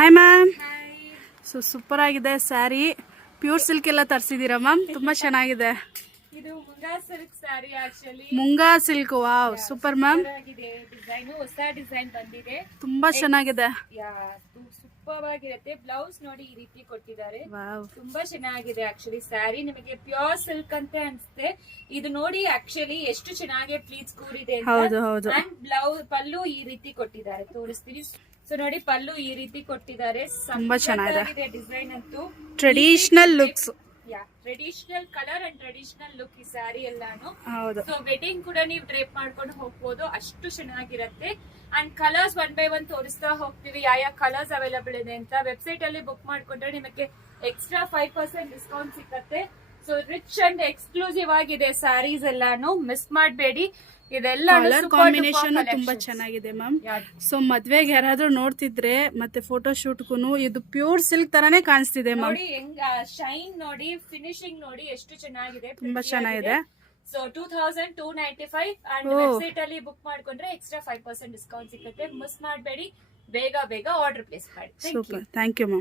Hi ma'am. Super ಆಗಿದೆ sari. Pure silk ಎಲ್ಲ ತರಿಸಿದ್ದೀರಾ ma'am? ತುಂಬಾ ಚೆನ್ನಾಗಿದೆ. ಇದು ಮುಂಗಾ ಸಿಲ್ಕ್ ಸ್ಯಾರಿ ಆಕ್ಚುಲಿ. ಮುಂಗಾ silk, wow super ma'am. Design ಹೊಸ ಡಿಸೈನ್ ಬಂದಿದೆ, ತುಂಬಾ ಚೆನ್ನಾಗಿದೆ. ಸೂಪರ್ ಆಗಿರುತ್ತೆ. ಬ್ಲೌಸ್ ನೋಡಿ ಈ ರೀತಿ ಕೊಟ್ಟಿದ್ದಾರೆ, ವಾವ್ ತುಂಬಾ ಚೆನ್ನಾಗಿದೆ. ಆಕ್ಚುಲಿ ಸ್ಯಾರಿ ನಿಮಗೆ ಪ್ಯೂರ್ ಸಿಲ್ಕ್ ಅಂತ ಅನ್ಸುತ್ತೆ. ಇದು ನೋಡಿ ಆಕ್ಚುಲಿ ಎಷ್ಟು ಚೆನ್ನಾಗಿ ಪ್ಲೀಟ್ಸ್ ಕೂರಿದೆ ಅಂತ. ಹೌದು ಹೌದು. ಅಂಡ್ ಬ್ಲೌಸ್ ಪಲ್ಲು ಈ ರೀತಿ ಕೊಟ್ಟಿದ್ದಾರೆ, ತೋರಿಸ್ತೀನಿ. ಸೊ ನೋಡಿ ಪಲ್ಲು ಈ ರೀತಿ ಕೊಟ್ಟಿದ್ದಾರೆ, ತುಂಬಾ ಚೆನ್ನಾಗಿದೆ. ಡಿಸೈನ್ ಅಂತೂ traditional looks. Traditional colour and traditional look ಈ ಸ್ಯಾರಿ ಎಲ್ಲಾನು. ಹೌದು. ಸೊ ವೆಡ್ಡಿಂಗ್ ಕೂಡ ನೀವು ಡ್ರೇಪ್ ಮಾಡ್ಕೊಂಡು ಹೋಗ್ಬೋದು, ಅಷ್ಟು ಚೆನ್ನಾಗಿರತ್ತೆ. ಅಂಡ್ ಕಲರ್ಸ್ 1 by 1 ತೋರಿಸ್ತಾ ಹೋಗ್ತೀವಿ, ಯಾವ ಕಲರ್ಸ್ ಅವೈಲಬಲ್ ಇದೆ ಅಂತ. ವೆಬ್ಸೈಟ್ ಅಲ್ಲಿ ಬುಕ್ ಮಾಡ್ಕೊಂಡ್ರೆ ನಿಮಗೆ ಎಕ್ಸ್ಟ್ರಾ 5% ಡಿಸ್ಕೌಂಟ್ ಸಿಕ್ಕತ್ತೆ. ಸೊ ರಿಚ್ ಅಂಡ್ ಎಕ್ಸ್ಕ್ಲೂಸಿವ್ ಆಗಿದೆ ಸ್ಯಾರೀಸ್ ಎಲ್ಲಾನು, ಮಿಸ್ ಮಾಡಬೇಡಿ. ಇದೆಲ್ಲ ಕಲರ್ ಕಾಂಬಿನೇಷನ್ ತುಂಬಾ ಚೆನ್ನಾಗಿದೆ ಮ್ಯಾಮ್. ಸೊ ಮದ್ವೆಗೆ ಯಾರಾದ್ರೂ ನೋಡ್ತಿದ್ರೆ ಮತ್ತೆ ಫೋಟೋ ಶೂಟ್ಗೂ ಇದು ಪ್ಯೂರ್ ಸಿಲ್ಕ್ ತರಾನೇ ಕಾಣಿಸ್ತಿದೆ ಮ್ಯಾಮ್. ನೋಡಿ ಹೆಂಗ್ ಶೈನ್ ನೋಡಿ, ಫಿನಿಶಿಂಗ್ ನೋಡಿ ಎಷ್ಟು ಚೆನ್ನಾಗಿದೆ, ತುಂಬಾ ಚೆನ್ನಾಗಿದೆ. ಸೊ 2295 ಅಂಡ್ ವೆಬ್ಸೈಟ್ ಅಲ್ಲಿ ಬುಕ್ ಮಾಡ್ಕೊಂಡ್ರೆ ಎಕ್ಸ್ಟ್ರಾ 5% ಡಿಸ್ಕೌಂಟ್ ಸಿಗುತ್ತೆ. ಮಿಸ್ ಮಾಡಬೇಡಿ, ಬೇಗ ಆರ್ಡರ್ ಪ್ಲೇಸ್ ಮಾಡಿ. Super, thank you ma'am.